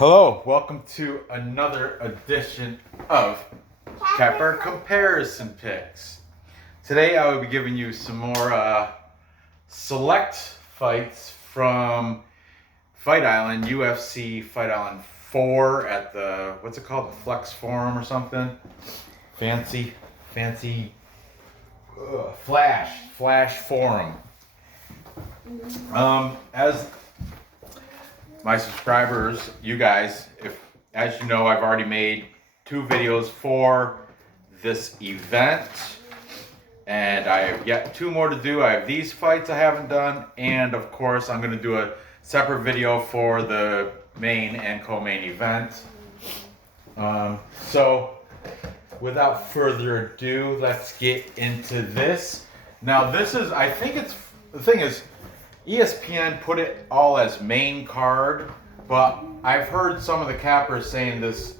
Hello, welcome to another edition of Capper Comparison Picks. Today I will be giving you some more select fights from Fight Island, UFC Fight Island 4 at the, what's it called, the Flex Forum or something? Fancy Flash Forum. As my subscribers, you guys, as you know, I've already made 2 videos for this event, and I have yet 2 more to do. I have these fights I haven't done, and of course I'm going to do a separate video for the main and co-main event. So without further ado, let's get into this. Now this is, I think it's, the thing is, ESPN put it all as main card, but I've heard some of the cappers saying this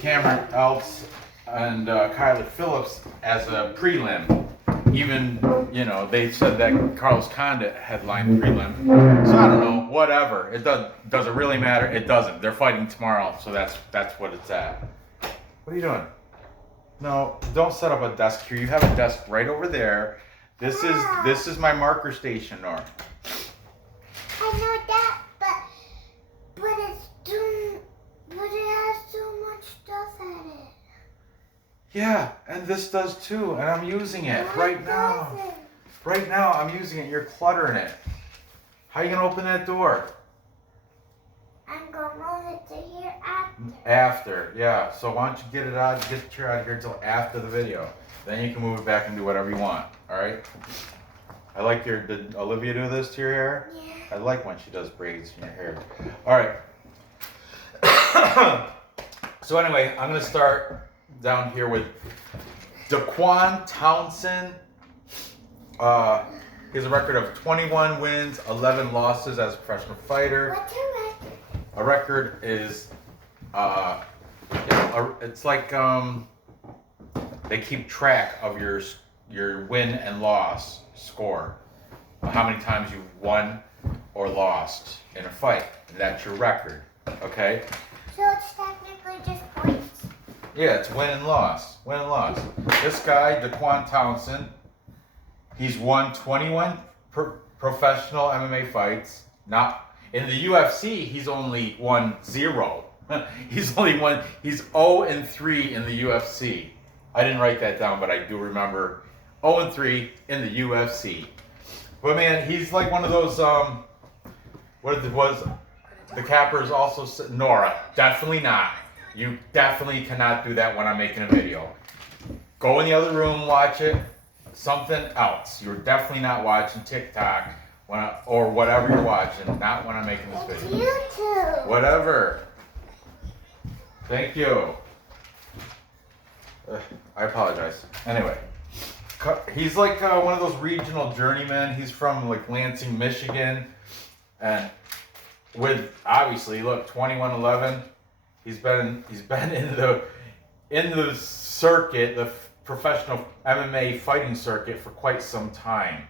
Cameron Elks and Kyler Phillips as a prelim. Even, you know, they said that Carlos Condit headlined the prelim. So I don't know, whatever. It does it really matter? It doesn't. They're fighting tomorrow, so that's what it's at. What are you doing? No, don't set up a desk here. You have a desk right over there. This is my marker station, Nora. I know that, but it has so much stuff at it. Yeah, and this does too, and I'm using it right now. Right now, I'm using it. You're cluttering it. How are you gonna open that door? I'm gonna move it to here after. After, yeah. So why don't you get the chair out of here until after the video. Then you can move it back and do whatever you want. All right. I like did Olivia do this to your hair? Yeah. I like when she does braids in your hair. All right. So anyway, I'm gonna start down here with Dequan Townsend. He has a record of 21 wins, 11 losses as a professional fighter. What's your record? A record is, it's like they keep track of your win and loss score, how many times you've won or lost in a fight. That's your record, okay? So it's technically just points. Yeah, it's win and loss. Win and loss. This guy, Dequan Townsend, he's won 21 professional MMA fights. Not in the UFC, he's only won 0. He's 0-3 in the UFC. I didn't write that down, but I do remember 0-3 in the UFC. But man, he's like one of those, what it was, the cappers also said, Nora, definitely not. You definitely cannot do that when I'm making a video. Go in the other room, watch it, something else. You're definitely not watching TikTok or whatever you're watching, not when I'm making this video. YouTube. Whatever. Thank you. I apologize. Anyway, he's like one of those regional journeymen. He's from like Lansing, Michigan, and with obviously look 21-11. He's been in the circuit, the professional MMA fighting circuit for quite some time.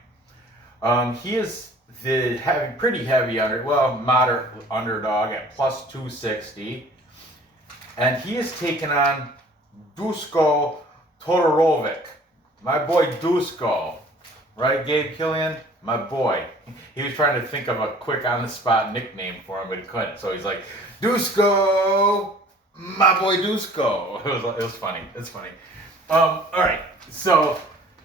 He is the pretty heavy moderate underdog at plus 260, and he is taking on Dusko Todorovic, my boy Dusko, right, Gabe Killian, my boy. He was trying to think of a quick on-the-spot nickname for him, but he couldn't. So he's like, Dusko, my boy Dusko. It was funny. It's funny. All right. So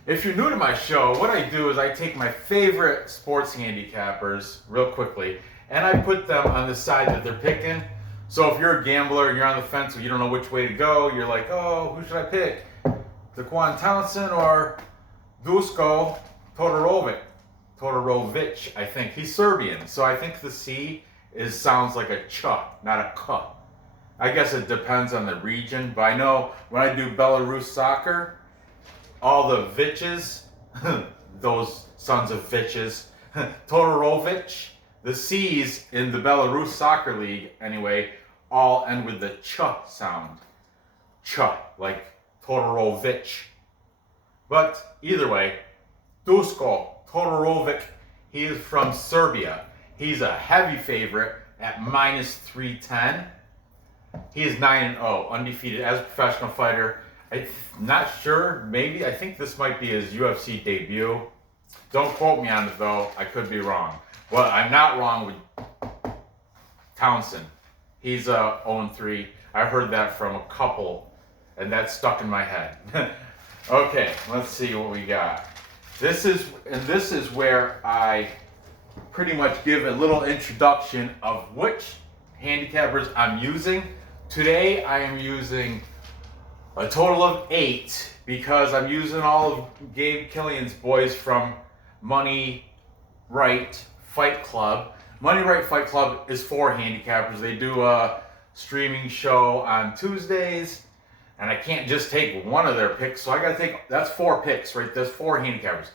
if you're new to my show, what I do is I take my favorite sports handicappers real quickly, and I put them on the side that they're picking. So if you're a gambler and you're on the fence and you don't know which way to go, you're like, oh, who should I pick? Daquan Townsend or Dusko Todorovic, I think. He's Serbian, so I think the C sounds like a ch, not a k. I guess it depends on the region, but I know when I do Belarus soccer, all the Viches, those sons of Viches, Todorovic, the C's in the Belarus soccer league, anyway, all end with the ch sound. Ch, like Todorovic. But either way, Dusko Todorovic, he is from Serbia. He's a heavy favorite, at minus 310. He is 9-0, undefeated as a professional fighter. I'm not sure, maybe, I think this might be his UFC debut. Don't quote me on it though, I could be wrong. Well, I'm not wrong with Townsend. He's 0-3. I heard that from a couple, and that stuck in my head. Okay, let's see what we got. This is where I pretty much give a little introduction of which handicappers I'm using. Today I am using a total of 8 because I'm using all of Gabe Killian's boys from Money Right Fight Club. Money Right Fight Club is 4 handicappers. They do a streaming show on Tuesdays, and I can't just take one of their picks, so I gotta take, that's 4 picks, right? That's 4 handicappers.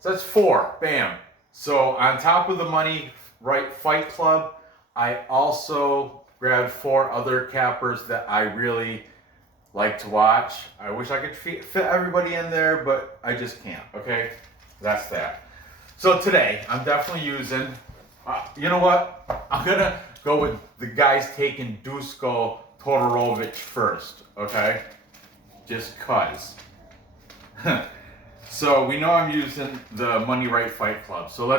So that's 4, bam. So on top of the Money Right Fight Club, I also grabbed 4 other cappers that I really like to watch. I wish I could fit everybody in there, but I just can't, okay? That's that. So today, I'm definitely using, you know what? I'm gonna go with the guys taking Dusko Todorovic first, okay? Just cause. So we know I'm using the Money Right Fight Club. So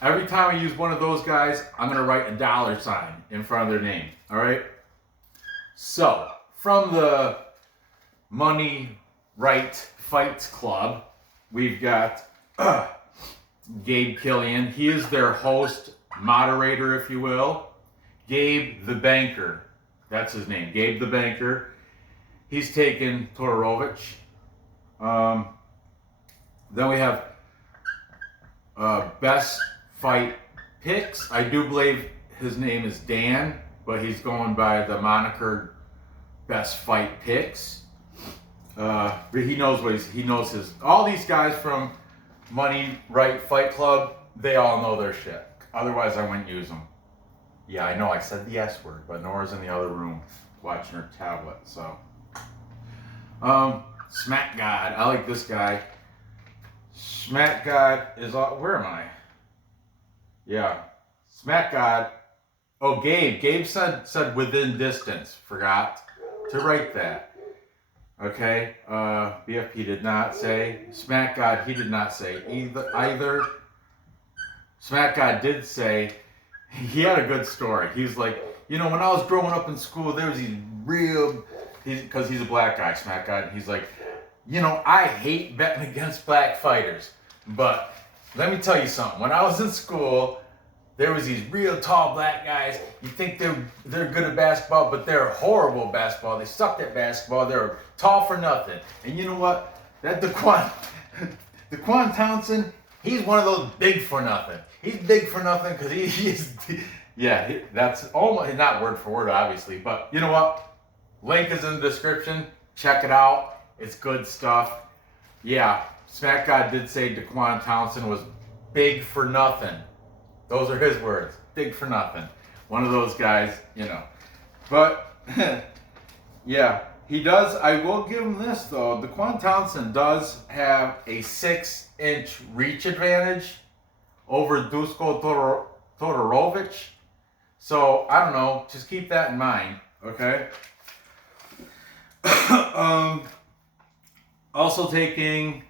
every time I use one of those guys, I'm gonna write a $sign in front of their name, all right? So from the Money Right Fight Club, we've got Gabe Killian. He is their host, moderator, if you will. Gabe the Banker, that's his name, Gabe the Banker. He's taken Todorovic. Then we have Best Fight Picks. I do believe his name is Dan, but he's going by the moniker Best Fight Picks. But he knows all these guys from Money Right Fight Club, they all know their shit. Otherwise, I wouldn't use them. Yeah, I know I said the S word, but Nora's in the other room watching her tablet, so. Smack God, I like this guy. Smack God is, where am I? Yeah, Smack God. Oh, Gabe. Gabe said within distance. Forgot to write that. Okay. BFP did not say. Smack God, he did not say either. Smack God did say, he had a good story. He was like, you know, when I was growing up in school, there was because he's a black guy, Smack God, and he's like, you know, I hate betting against black fighters, but let me tell you something. When I was in school, there was these real tall black guys. You think they're good at basketball, but they're horrible at basketball. They sucked at basketball. They're tall for nothing. And you know what? That Dequan Townsend, he's one of those big for nothing. He's big for nothing because he is, yeah, that's almost, not word for word, obviously, but you know what? Link is in the description. Check it out. It's good stuff. Yeah, Smack God did say Dequan Townsend was big for nothing. Those are his words. Big for nothing. One of those guys, you know. But, yeah, he does. I will give him this, though. Dequan Townsend does have a 6-inch reach advantage over Dusko Todorovic. So, I don't know. Just keep that in mind, okay? Also taking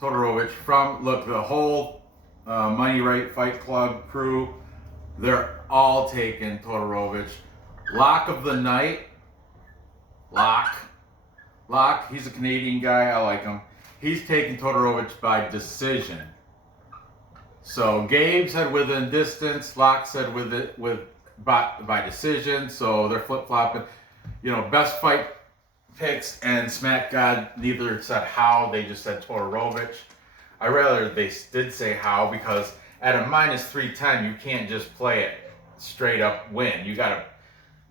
Todorovic from, look, the whole Money Right Fight Club crew, they're all taking Todorovic. Lock of the night, Lock, he's a Canadian guy, I like him. He's taking Todorovic by decision. So Gabe said within distance, Lock said by decision, so they're flip-flopping. You know, Best Fight Picks and Smack God neither said how, they just said Todorovic. I rather they did say how, because at a minus 310 you can't just play it straight up win. You gotta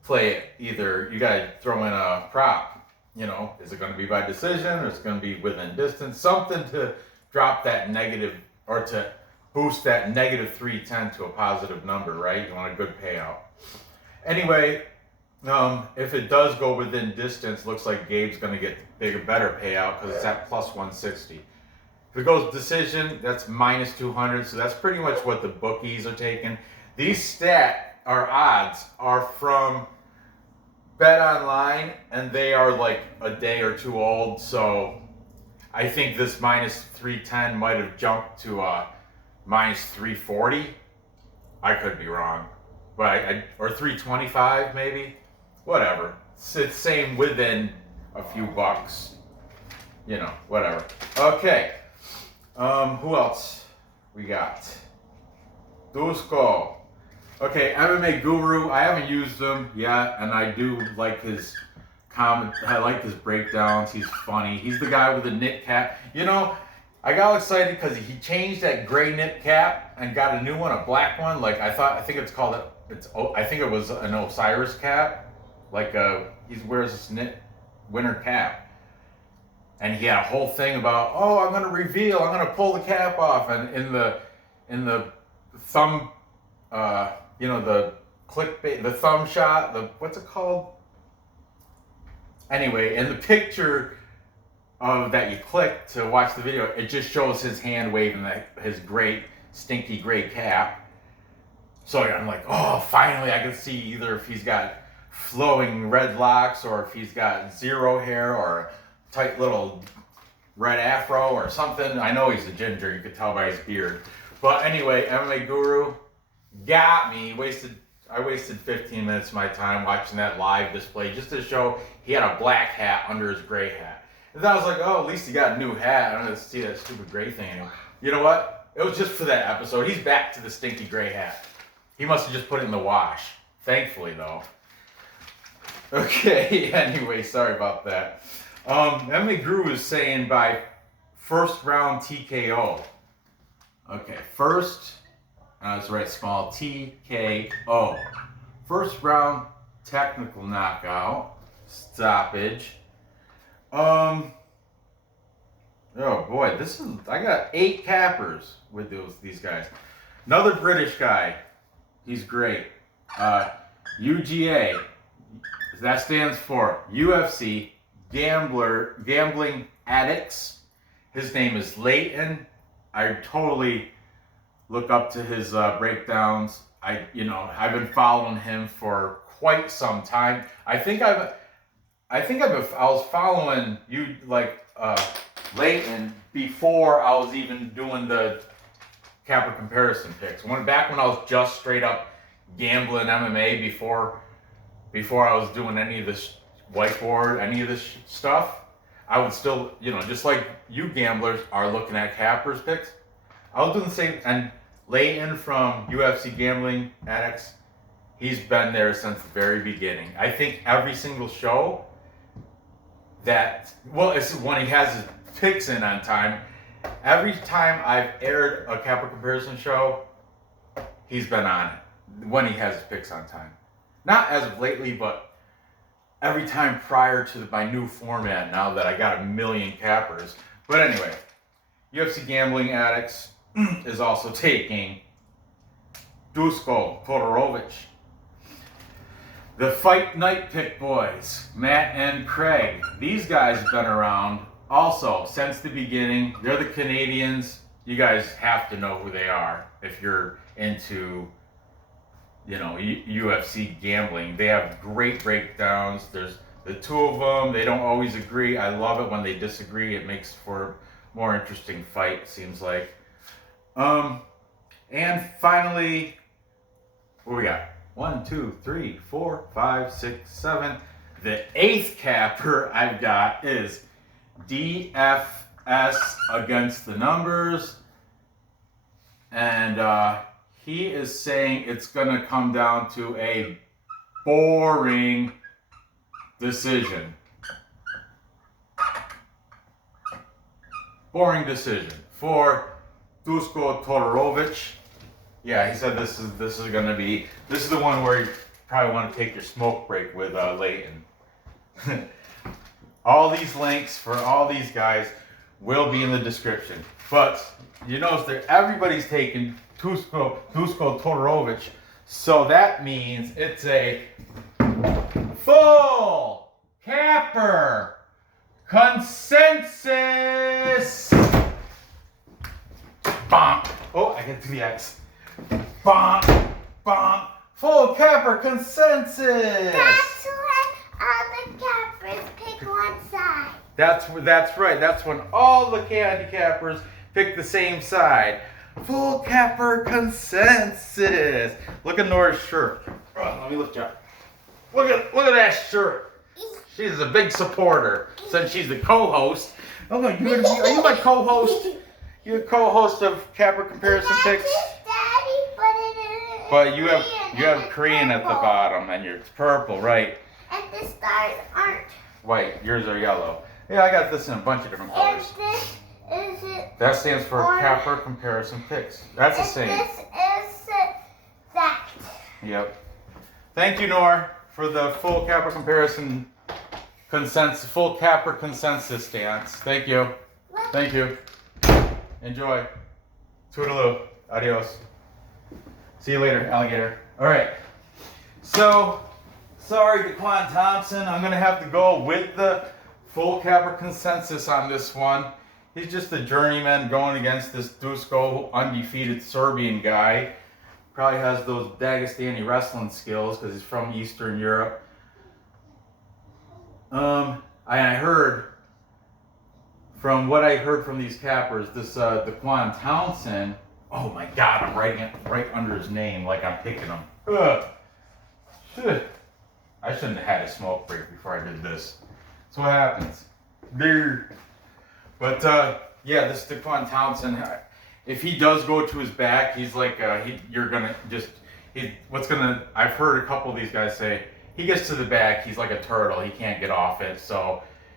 play it either, you gotta throw in a prop. You know, is it gonna be by decision or is it gonna be within distance? Something to drop that negative, or to boost that negative 310 to a positive number, right? You want a good payout. Anyway, if it does go within distance, looks like Gabe's going to get better payout because it's at plus 160. If it goes decision, that's minus 200, so that's pretty much what the bookies are taking. These our odds are from Bet Online, and they are like a day or two old, so I think this minus 310 might have jumped to minus 340. I could be wrong, but or 325 maybe. Whatever. It's same within a few bucks. You know, whatever. Okay. Who else we got? Dusko. Okay, MMA Guru. I haven't used him yet, and I do like his comment. I like his breakdowns. He's funny. He's the guy with the knit cap. You know, I got excited because he changed that gray knit cap and got a new one, a black one. Like I think it's called I think it was an Osiris cap. Like he wears this knit winter cap, and he had a whole thing about, oh, I'm gonna reveal, I'm gonna pull the cap off, and in the thumb. You know, the clickbait, the thumb shot, what's it called? Anyway, in the picture of that you click to watch the video, it just shows his hand waving his great stinky gray cap. So I'm like, oh, finally I can see either if he's got flowing red locks or if he's got zero hair or a tight little red afro or something. I know he's a ginger, you could tell by his beard. But anyway, MMA Guru got me. I wasted 15 minutes of my time watching that live display just to show he had a black hat under his gray hat. And then I was like, oh, at least he got a new hat. I don't have to see that stupid gray thing anymore. You know what? It was just for that episode. He's back to the stinky gray hat. He must have just put it in the wash. Thankfully, though. Okay, anyway, sorry about that. Mma Guru is saying by first round TKO. Okay, that's right, small TKO. First round technical knockout, stoppage. Oh boy, I got 8 cappers with these guys. Another British guy, he's great. UGA, that stands for UFC Gambling Addicts. His name is Leighton. I totally look up to his breakdowns. I've been following him for quite some time. I was following you Leighton before I was even doing the capper comparison picks. Back when I was just straight up gambling MMA before I was doing any of this whiteboard, any of this stuff, I would still, just like you gamblers are looking at cappers picks, I was doing the same. And Leighton from UFC Gambling Addicts, he's been there since the very beginning. I think every single show it's when he has his picks in on time. Every time I've aired a capper comparison show, he's been on it when he has his picks on time. Not as of lately, but every time prior to my new format now that I got a million cappers. But anyway, UFC Gambling Addicts is also taking Dusko, Todorovic. The Fight Night Pick boys, Matt and Craig. These guys have been around also since the beginning. They're the Canadians. You guys have to know who they are if you're into, UFC gambling. They have great breakdowns. There's the two of them. They don't always agree. I love it when they disagree. It makes for a more interesting fight, it seems like. And finally, what we got? 1, 2, 3, 4, 5, 6, 7. The 8th capper I've got is DFS against the numbers. And he is saying it's going to come down to a boring decision. Boring decision for Dusko Todorovic. Yeah, he said this is the one where you probably want to take your smoke break with Leighton. All these links for all these guys will be in the description. But you notice that everybody's taking Dusko Todorovic, so that means it's a full capper consensus. Bonk. Oh, I get 3 X. Bonk, bonk, Full capper consensus. That's when all the cappers pick one side. That's right. That's when all the handicappers pick the same side. Full capper consensus. Look at Nora's shirt. Oh, let me lift you up. Look at that shirt. She's a big supporter since she's the co-host. Oh, are you my co-host? You're a co-host of Capper Comparison Picks. But you have Korean at the bottom and it's purple, right? And the stars aren't. White. Yours are yellow. Yeah, I got this in a bunch of different colors. And this is it. That stands for Capper Comparison Picks. That's the same. This is that. Yep. Thank you, Nor, for the full Capper Comparison consensus, full Capper consensus stance. Thank you. Thank you. Enjoy. Toodaloo. Adios. See you later, alligator. All right. So, sorry, Daquan Thompson. I'm going to have to go with the full Capper consensus on this one. He's just a journeyman going against this Dusko undefeated Serbian guy. Probably has those Dagestani wrestling skills because he's from Eastern Europe. I heard, from what I heard from these cappers, this Dequan Townsend, oh my God, I'm writing it right under his name like I'm picking him. Ugh. I shouldn't have had a smoke break before I did this. That's what happens. But yeah, this Dequan Townsend, if he does go to his back, he's like, I've heard a couple of these guys say, he gets to the back, he's like a turtle, he can't get off it,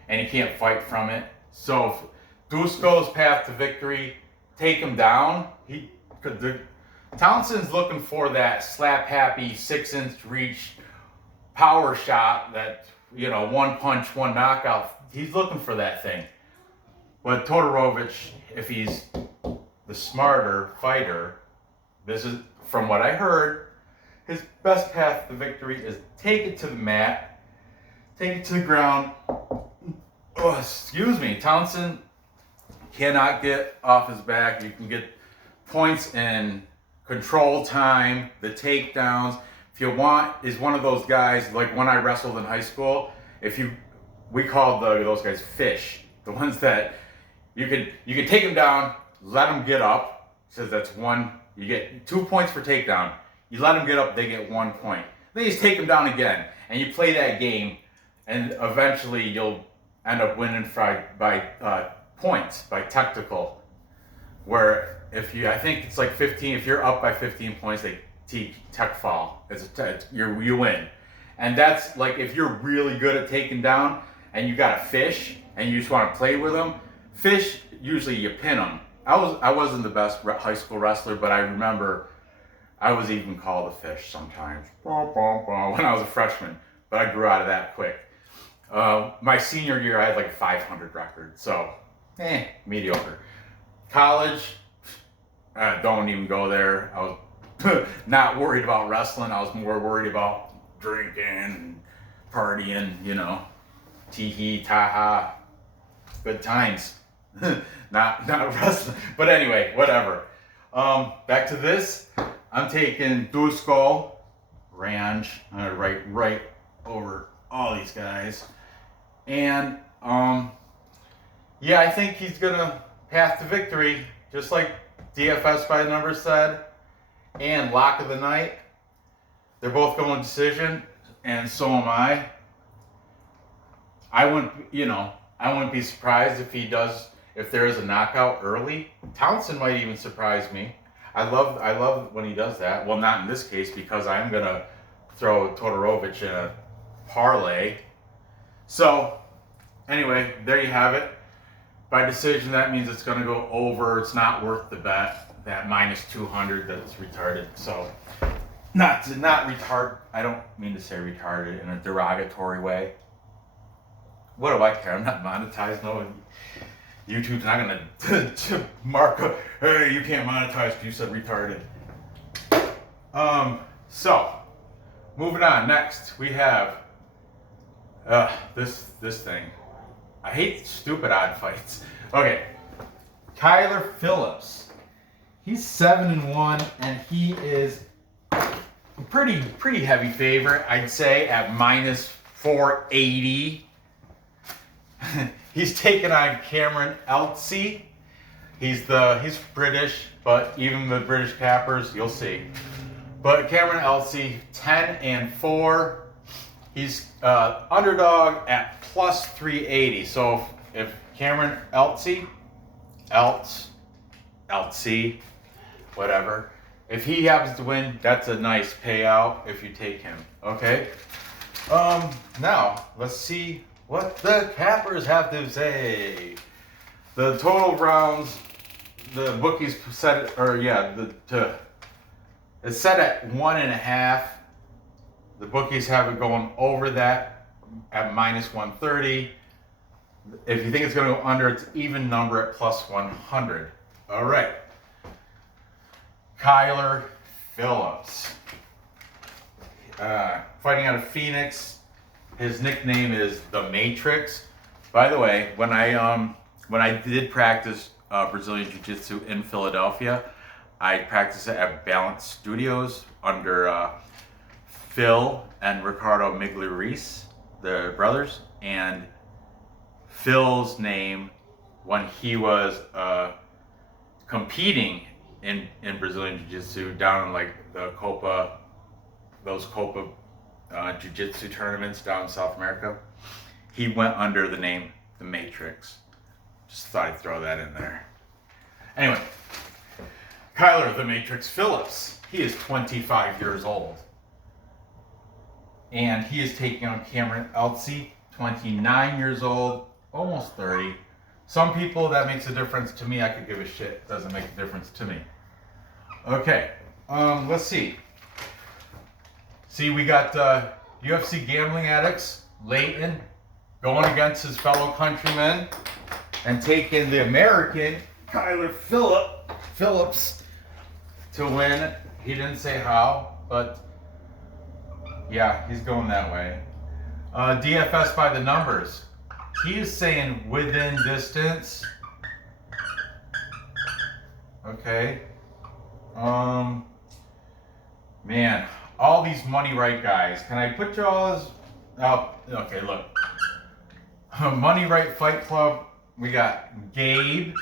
and he can't fight from it. So Dusko's path to victory, take him down. Townsend's looking for that slap happy 6-inch reach power shot that, one punch, one knockout. He's looking for that thing. But Todorovic, if he's the smarter fighter, this is, from what I heard, his best path to victory is take it to the mat, take it to the ground. Oh, excuse me. Townsend cannot get off his back. You can get points in control time, the takedowns. If you want, is one of those guys, like when I wrestled in high school, we called those guys fish. The ones that you could take them down, let them get up. Says that's one. You get 2 points for takedown. You let them get up, they get 1 point. Then you just take them down again, and you play that game, and eventually you'll end up winning by points, by technical. Where I think it's like 15. If you're up by 15 points, they tech fall. You win, and that's like if you're really good at taking down, and you got a fish, and you just want to play with them. Fish usually you pin them. I wasn't the best high school wrestler, but I remember I was even called a fish sometimes when I was a freshman, but I grew out of that quick. My senior year, I had like a 500 record, so mediocre. College, don't even go there. I was not worried about wrestling. I was more worried about drinking and partying, tee-hee, ta-ha, good times. not wrestling, but anyway, whatever. Back to this. I'm taking Dusko, Range. I'm gonna write right over all these guys, and yeah, I think he's gonna path to victory, just like DFS by the numbers said, and lock of the night. They're both going decision, and so am I. I wouldn't be surprised if there is a knockout early. Townsend might even surprise me. I love when he does that. Well, not in this case because I'm gonna throw Todorovic in a parlay. So anyway, there you have it. By decision, that means it's gonna go over. It's not worth the bet. That minus 200 that it's retarded. So not retard. I don't mean to say retarded in a derogatory way. What do I care? I'm not monetized. No. YouTube's not gonna mark up, hey, you can't monetize because you said retarded. So moving on. Next we have this thing. I hate stupid odd fights. Okay, Kyler Phillips. He's 7-1, and he is pretty heavy favorite, I'd say, at minus 480. He's taking on Cameron Eltsey. He's British, but even the British cappers, you'll see. But Cameron Eltsey, 10-4. He's underdog at plus 380. So if Cameron Eltsey, whatever, if he happens to win, that's a nice payout if you take him. Okay. Now let's see what the cappers have to say. The total rounds, the bookies set it, or yeah, it's set at 1.5. The bookies have it going over that at minus 130. If you think it's going to go under, it's even number at plus 100. All right. Kyler Phillips. Fighting out of Phoenix. His nickname is The Matrix. By the way, when I did practice Brazilian Jiu-Jitsu in Philadelphia, I practiced it at Balance Studios under Phil and Ricardo Migliorese, the brothers. And Phil's name, when he was competing in Brazilian Jiu-Jitsu down in like the Copa, those Copa Jiu-Jitsu tournaments down in South America, he went under the name The Matrix. Just thought I'd throw that in there. Anyway, Kyler The Matrix Phillips. He is 25 years old. And he is taking on Cameron Eltsey, 29 years old, almost 30. Some people, that makes a difference. To me, I could give a shit. Doesn't make a difference to me. Okay, let's see. See, we got UFC gambling addicts, Leighton, going against his fellow countrymen and taking the American Kyler Phillips to win. He didn't say how, but yeah, he's going that way. DFS by the numbers. He is saying within distance. Okay. Man, all these money right guys. Can I put you all as? Oh, okay. Look. Money Right Fight Club. We got Gabe.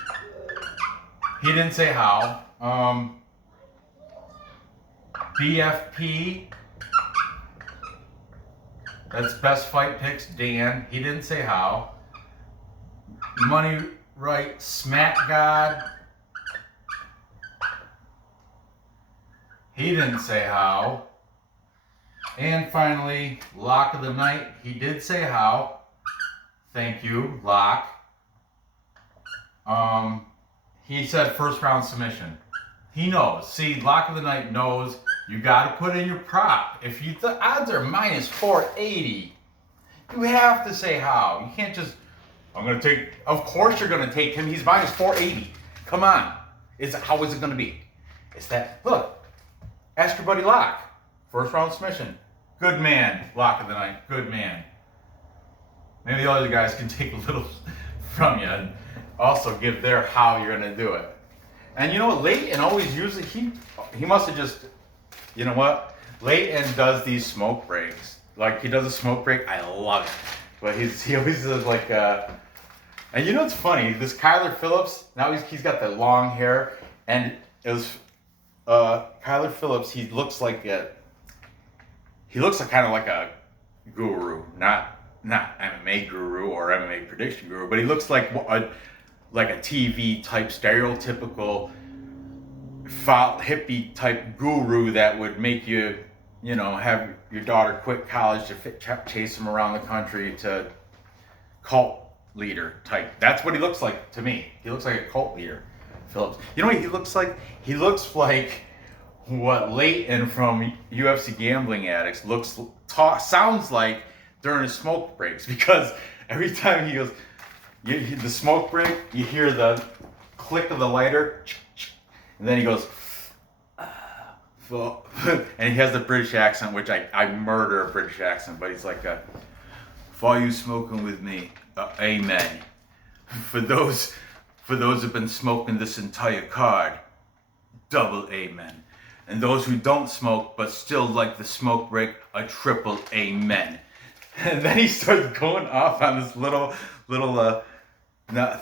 He didn't say how. BFP. That's Best Fight Picks, Dan. He didn't say how. Money Right Smack God. He didn't say how. And finally, Lock of the Night. He did say how. Thank you, Lock. He said first round submission. He knows. See, Lock of the Night knows you got to put in your prop. If you the odds are minus 480, you have to say how. You can't just, I'm going to take, of course you're going to take him. He's minus 480. Come on. How is it going to be? It's that, look, ask your buddy Lock. First round submission. Good man, Lock of the Night. Good man. Maybe the other guys can take a little from you and also give their how you're going to do it. And you know what, Leighton always usually, he must have just, you know what? Leighton does these smoke breaks. Like, he does a smoke break, I love it. But he always does like, and you know what's funny? This Kyler Phillips, now he's got the long hair, and it was, Kyler Phillips, he looks like kind of like a guru, not MMA guru or MMA prediction guru, but he looks like a TV type stereotypical hippie type guru that would make you, have your daughter quit college to chase him around the country to cult leader type. That's what he looks like to me. He looks like a cult leader, Phillips. You know what he looks like? He looks like what Leighton from UFC Gambling Addicts sounds like during his smoke breaks, because every time he goes, the smoke break, you hear the click of the lighter, and then he goes, and he has the British accent, which I murder a British accent, but he's like, for you smoking with me, amen. For those who've been smoking this entire card, double amen. and those who don't smoke but still like the smoke break, a triple amen. And then he starts going off on this little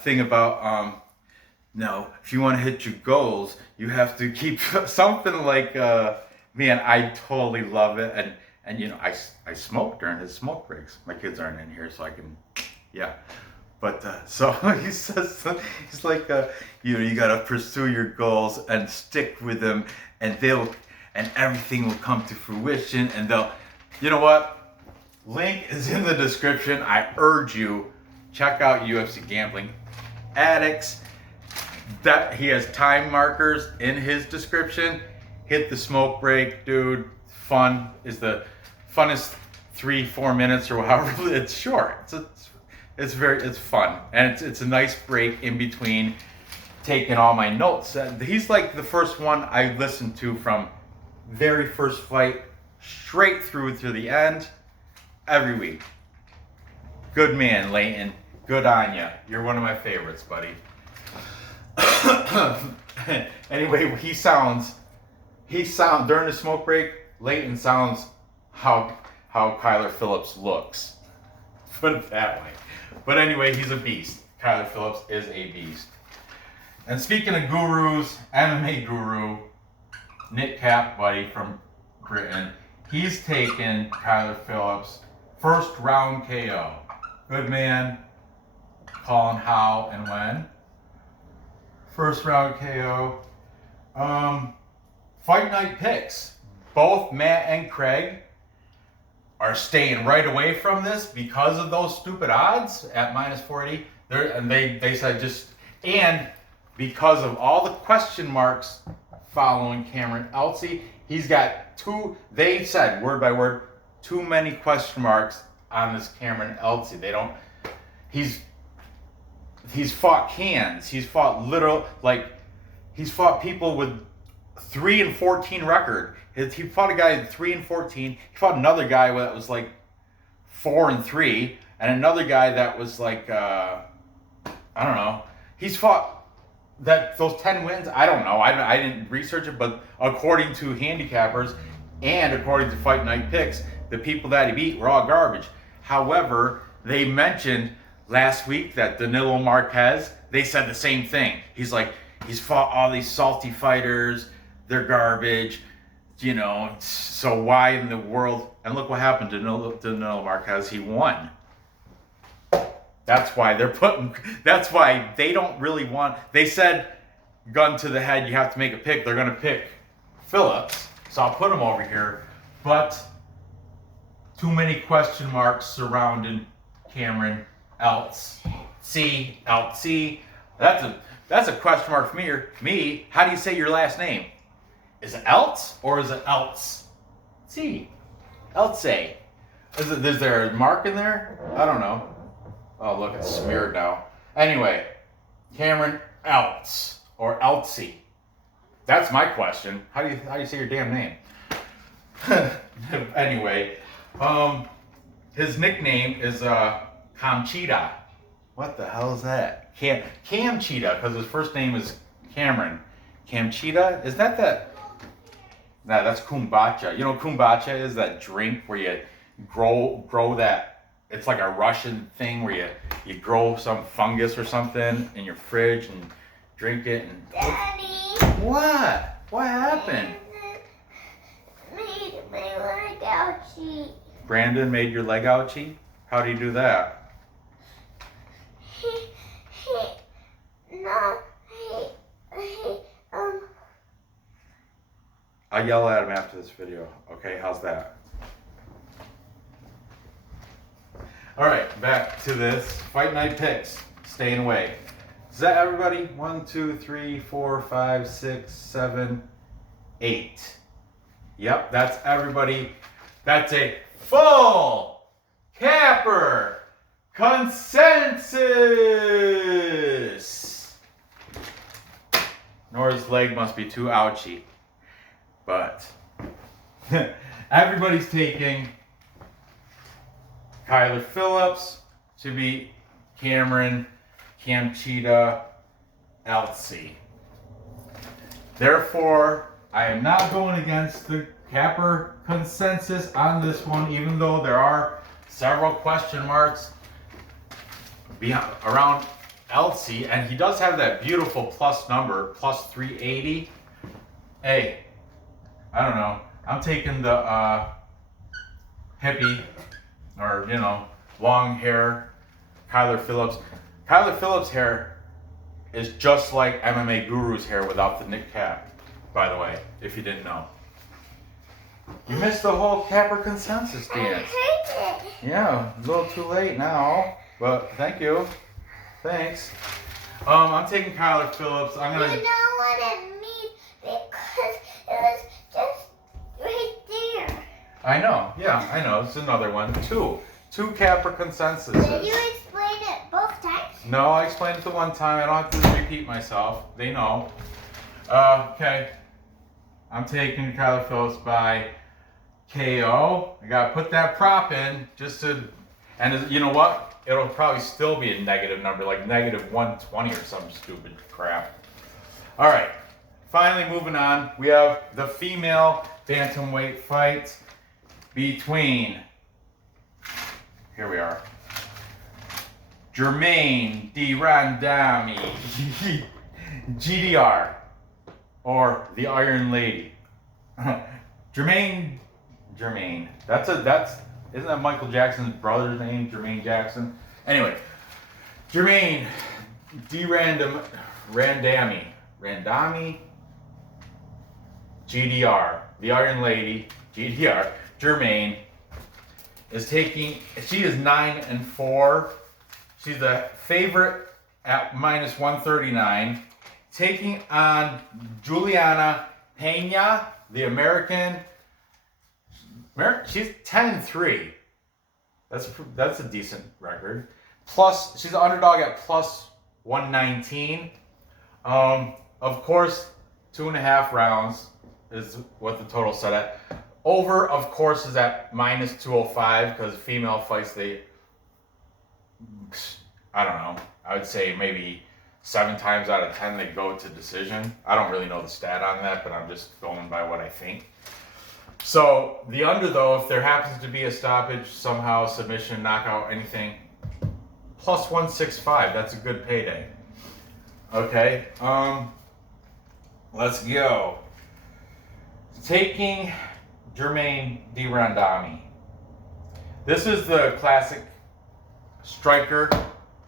thing about no, if you want to hit your goals, you have to keep something like man, I totally love it. And you know, I smoke during his smoke breaks. My kids aren't in here, so I can, yeah. But so he says, he's like, you know, you gotta pursue your goals and stick with them, and everything will come to fruition. And you know what? Link is in the description. I urge you, check out UFC Gambling Addicts. That he has time markers in his description. Hit the smoke break, dude. Fun is the funnest 3-4 minutes or however. It's short. It's fun, and it's a nice break in between taking all my notes. He's like the first one I listened to from very first fight straight through to the end every week. Good man, Leighton. Good on ya. You're one of my favorites, buddy. Anyway, he sounds during the smoke break. Leighton sounds how Kyler Phillips looks. Put it that way. But anyway, he's a beast. Kyler Phillips is a beast. And speaking of gurus, MMA guru Nick Cap, buddy from Britain, he's taken Kyler Phillips first round KO. Good man. Calling how and when. First round KO. Fight night picks. Both Matt and Craig are staying right away from this because of those stupid odds at -40. They said and because of all the question marks following Cameron Eltsey, he's got they said word by word, too many question marks on this Cameron Eltsey. He's fought cans. He's fought he's fought people with 3-14 record. He fought a guy at 3-14. He fought another guy that was like 4-3, and another guy that was like I don't know. He's fought those 10 wins. I don't know. I didn't research it, but according to handicappers and according to Fight Night Picks, the people that he beat were all garbage. However, they mentioned last week that Danilo Marquez, they said the same thing. He's fought all these salty fighters. They're garbage. You know, so why in the world? And look what happened to Danilo Marquez. He won. That's why that's why they don't really want. They said, gun to the head, you have to make a pick. They're going to pick Phillips. So I'll put him over here. But too many question marks surrounding Cameron Eltsey. That's a question mark for me. How do you say your last name? Is it Eltz or is it Eltz? Eltsey. Is there a mark in there? I don't know. Oh, look, it's smeared now. Anyway, Cameron Eltz or Eltsey. That's my question. How do you say your damn name? Anyway, his nickname is Camchita. What the hell is that? Cam Cheetah, because his first name is Cameron. Camchita? Is that? No, that's kombucha. You know what kombucha is? That drink where you grow that. It's like a Russian thing where you grow some fungus or something in your fridge and drink it. And Daddy. What? What happened? Made my leg ouchie. Brandon made your leg ouchie? How do you do that? I'll yell at him after this video. Okay, how's that? All right, back to this. Fight night picks. Staying away. Is that everybody? 1, 2, 3, 4, 5, 6, 7, 8. Yep, that's everybody. That's a full capper consensus. Nora's leg must be too ouchy. But everybody's taking Kyler Phillips to beat Camchita Eltsey. Therefore, I am not going against the capper consensus on this one, even though there are several question marks around Elsie, and he does have that beautiful plus number, plus 380. Hey, I don't know. I'm taking the hippie, or long hair, Kyler Phillips. Kyler Phillips' hair is just like MMA Guru's hair without the Nick cap, by the way, if you didn't know. You missed the whole capper consensus dance. I heard it. Yeah, a little too late now, but thank you. Thanks. I'm taking Kyler Phillips. I'm gonna. You know what it means because it was just right there. I know. Yeah, I know. It's another one. Two capper consensuses. Did you explain it both times? No, I explained it the one time. I don't have to repeat myself. They know. Okay. I'm taking Kyler Phillips by KO. I gotta put that prop in just to, and you know what? It'll probably still be a negative number, like negative 120 or some stupid crap. All right. Finally, moving on. We have the female bantamweight fight between. Here we are. Germaine Dirandami, GDR, or the Iron Lady. Germaine. Isn't that Michael Jackson's brother's name, Jermaine Jackson? Anyway, Jermaine Dirandami, GDR, the Iron Lady, GDR, Germaine is taking. She is 9-4. She's the favorite at minus 139, taking on Julianna Peña, the American. She's 10-3. That's a decent record. Plus, she's an underdog at plus 119. Of course, 2.5 rounds is what the total set at. Over, of course, is at minus 205 because female fights, I don't know. I would say maybe 7 times out of 10 they go to decision. I don't really know the stat on that, but I'm just going by what I think. So the under, though, if there happens to be a stoppage, somehow submission, knockout, anything, plus 165. That's a good payday. Okay. Let's go. Taking Jermaine Dirandami. This is the classic striker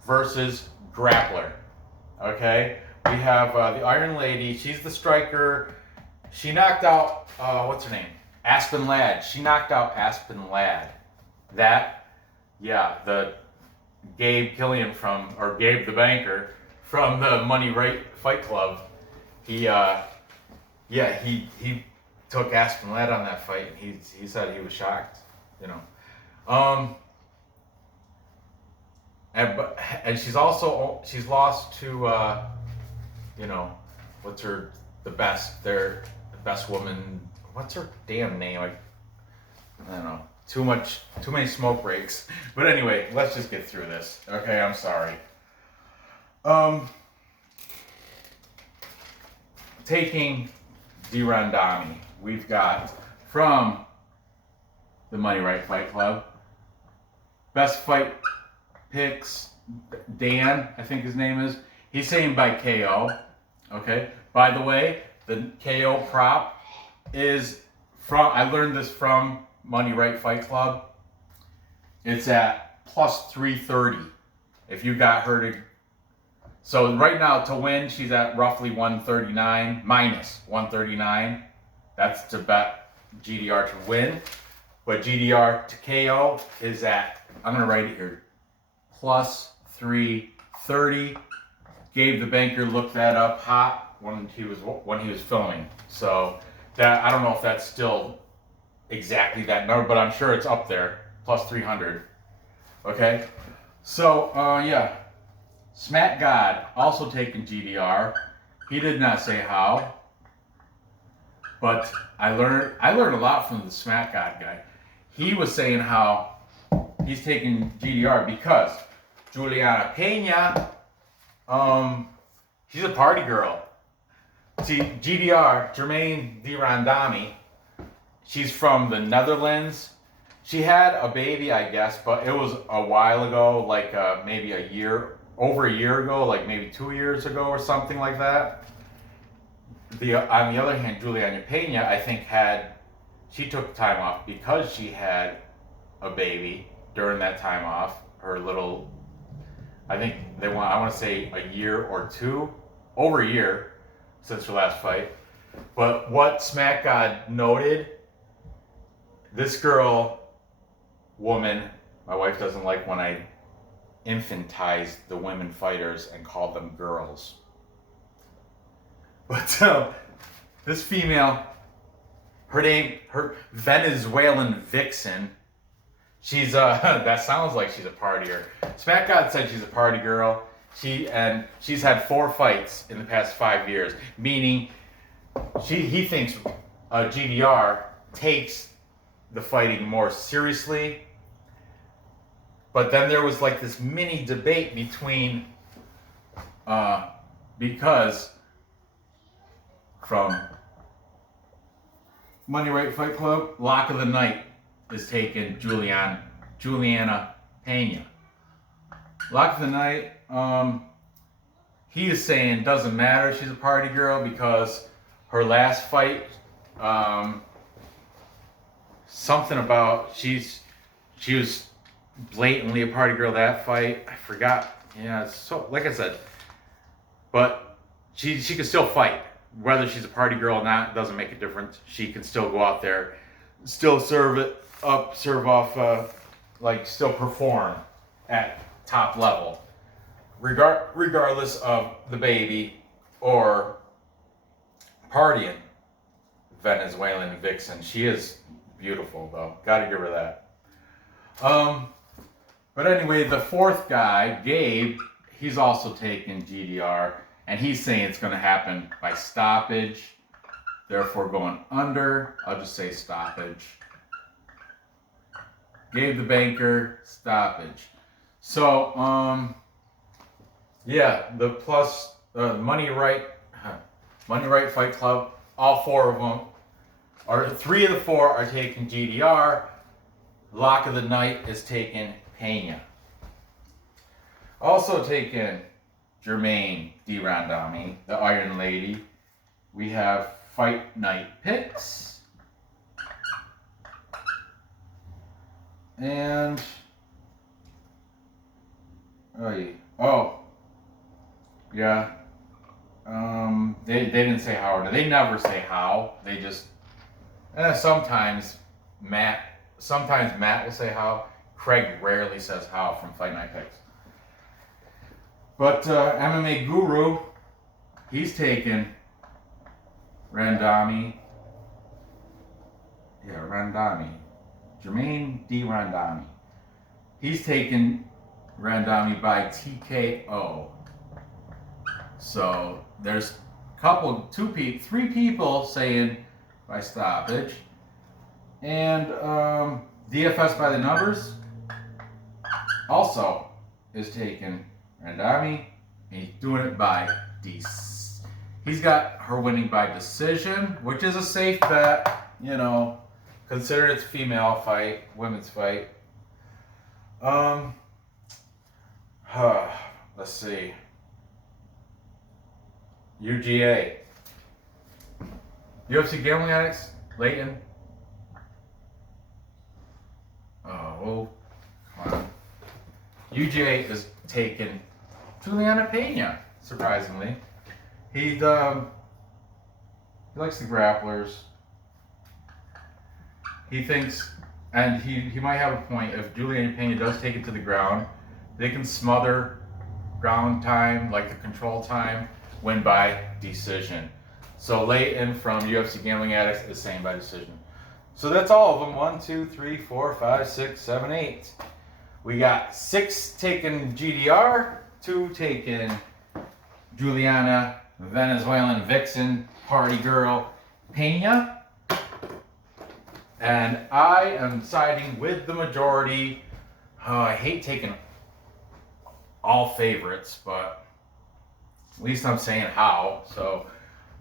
versus grappler. Okay. We have the Iron Lady. She's the striker. She knocked out what's her name? Aspen Ladd. She knocked out Aspen Ladd. The Gabe Killian Gabe the Banker from the Money Right Fight Club. He took Aspen Ladd on that fight, and he said he was shocked, And she's lost to the best woman. What's her damn name? I don't know. Too many smoke breaks. But anyway, let's just get through this. Okay, I'm sorry. Taking DeRandamie, we've got from the Money Right Fight Club. Best fight picks, Dan, I think his name is. He's saying by KO. Okay. By the way, the KO prop is I learned this from Money Right Fight Club. It's at plus 330. If you got her to. So right now to win, she's at roughly 139, minus 139. That's to bet GDR to win. But GDR to KO is at, I'm going to write it here, plus 330. Gabe the Banker looked that up hot when he was filming. So that, I don't know if that's still exactly that number, but I'm sure it's up there, plus 300. Okay? So, Smack God also taking GDR. He did not say how, but I learned a lot from the Smack God guy. He was saying how he's taking GDR because Julianna Peña, she's a party girl. See, GDR, Jermaine Dirandami, she's from the Netherlands. She had a baby, I guess, but it was a while ago, like maybe over a year ago, like maybe 2 years ago or something like that. On the other hand, Julianna Peña, I think she took time off because she had a baby during that time off. Her little, I think I want to say a year or two, over a year since her last fight. But what Smack God noted, this woman, my wife doesn't like when I infantize the women fighters and call them girls. But this female, her Venezuelan vixen, she's that sounds like she's a partier. Smack God said she's a party girl. She's had 4 fights in the past 5 years, meaning he thinks GDR takes the fighting more seriously. But then there was like this mini debate between because from Monday Right Fight Club, lock of the night is taken Julianna Peña. Lock of the night, he is saying doesn't matter, she's a party girl because her last fight, something about she was blatantly a party girl that fight. I forgot. Yeah, so like I said, but she can still fight. Whether she's a party girl or not doesn't make a difference. She can still go out there, still serve off, still perform at top level, regardless of the baby or partying. Venezuelan vixen. She is beautiful though. Gotta give her that. But anyway, the 4th guy, Gabe, he's also taking GDR, and he's saying it's going to happen by stoppage, therefore going under. I'll just say stoppage. Gabe the banker, stoppage. So, yeah, the plus Money Right Fight Club, all 4 of them, or 3 of the 4 are taking GDR. Lock of the night is taking Peña. Also taking Germaine DeRandamie, the Iron Lady. We have Fight Night picks. And yeah. They didn't say how. They never say how. They just sometimes Matt will say how. Craig rarely says how from Fight Night Picks. But MMA Guru, he's taken Germaine Dirandami. He's taken Dirandamie by TKO. So there's three people saying by stoppage, and DFS by the numbers also is taking Dirandamie, and he's doing it by He's got her winning by decision, which is a safe bet, considering it's a female fight, women's fight. Let's see. UGA. UFC Gambling Addicts, Leighton. Oh, come on. UGA is taking Julianna Peña, surprisingly. He likes the grapplers. He thinks, and he might have a point, if Julianna Peña does take it to the ground, they can smother ground time, like the control time, win by decision. So Leighton from UFC Gambling Addicts is saying by decision. So that's all of them. 1, 2, 3, 4, 5, 6, 7, 8. We got 6 taking GDR, 2 taking Julianna, Venezuelan vixen, party girl, Peña. And I am siding with the majority. I hate taking all favorites, but at least I'm saying how. So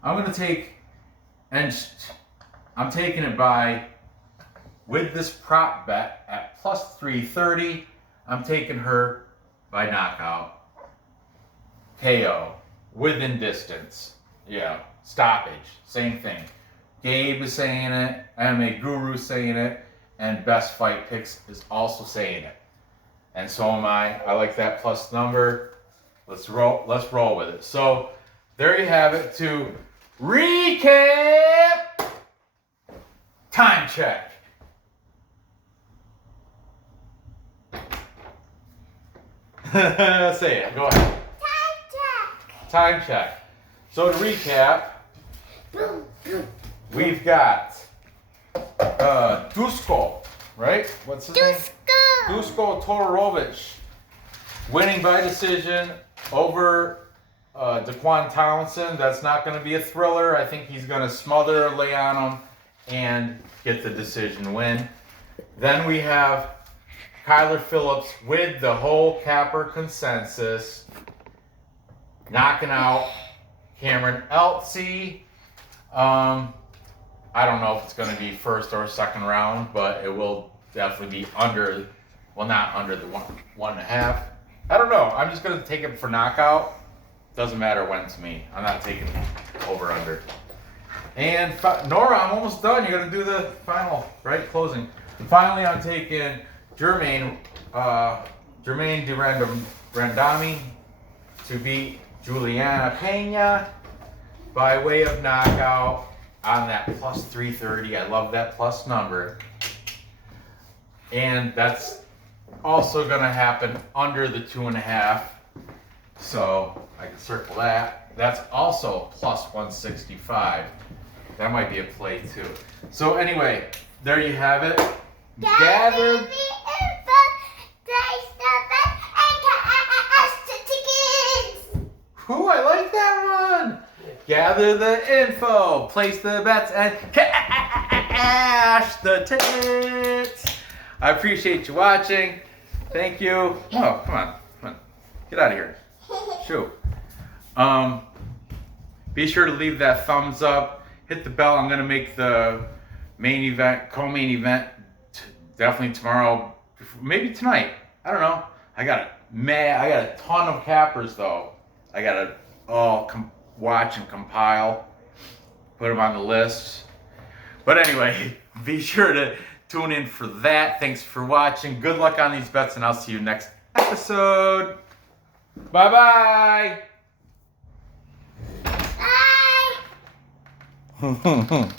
I'm going to take, and I'm taking it by, with this prop bet at plus 330, I'm taking her by knockout. KO. Within distance. Yeah. Stoppage. Same thing. Gabe is saying it. Mma Guru is saying it. And Best Fight Picks is also saying it. And so am I. I like that plus number. Let's roll with it. So there you have it. To recap. Time check. Say it. Go ahead. Time check. So to recap, we've got Dusko, right? What's his name? Dusko Todorovic winning by decision over Dequan Townsend. That's not going to be a thriller. I think he's going to smother, lay on him, and get the decision win. Then we have Kyler Phillips with the whole capper consensus, knocking out Cameron Eltsey. I don't know if it's going to be first or second round, but it will definitely be under, well, not under the 1.5. I don't know. I'm just going to take it for knockout. Doesn't matter when to me. I'm not taking over under. And Nora, I'm almost done. You're going to do the final, right? Closing. Finally, I'm taking Germaine DeRandamie to beat Julianna Peña by way of knockout on that plus 330. I love that plus number. And that's also going to happen under the 2.5. So I can circle that. That's also plus 165. That might be a play too. So anyway, there you have it. Gather. Ooh, I like that one. Gather the info, place the bets, and cash the tickets. I appreciate you watching. Thank you. Oh, come on. Get out of here. Shoot. Be sure to leave that thumbs up. Hit the bell. I'm going to make the main event, co-main event, definitely tomorrow. Maybe tonight. I don't know. I got a ton of cappers though. I got to all watch and compile, put them on the list. But anyway, be sure to tune in for that. Thanks for watching. Good luck on these bets, and I'll see you next episode. Bye-bye. Bye.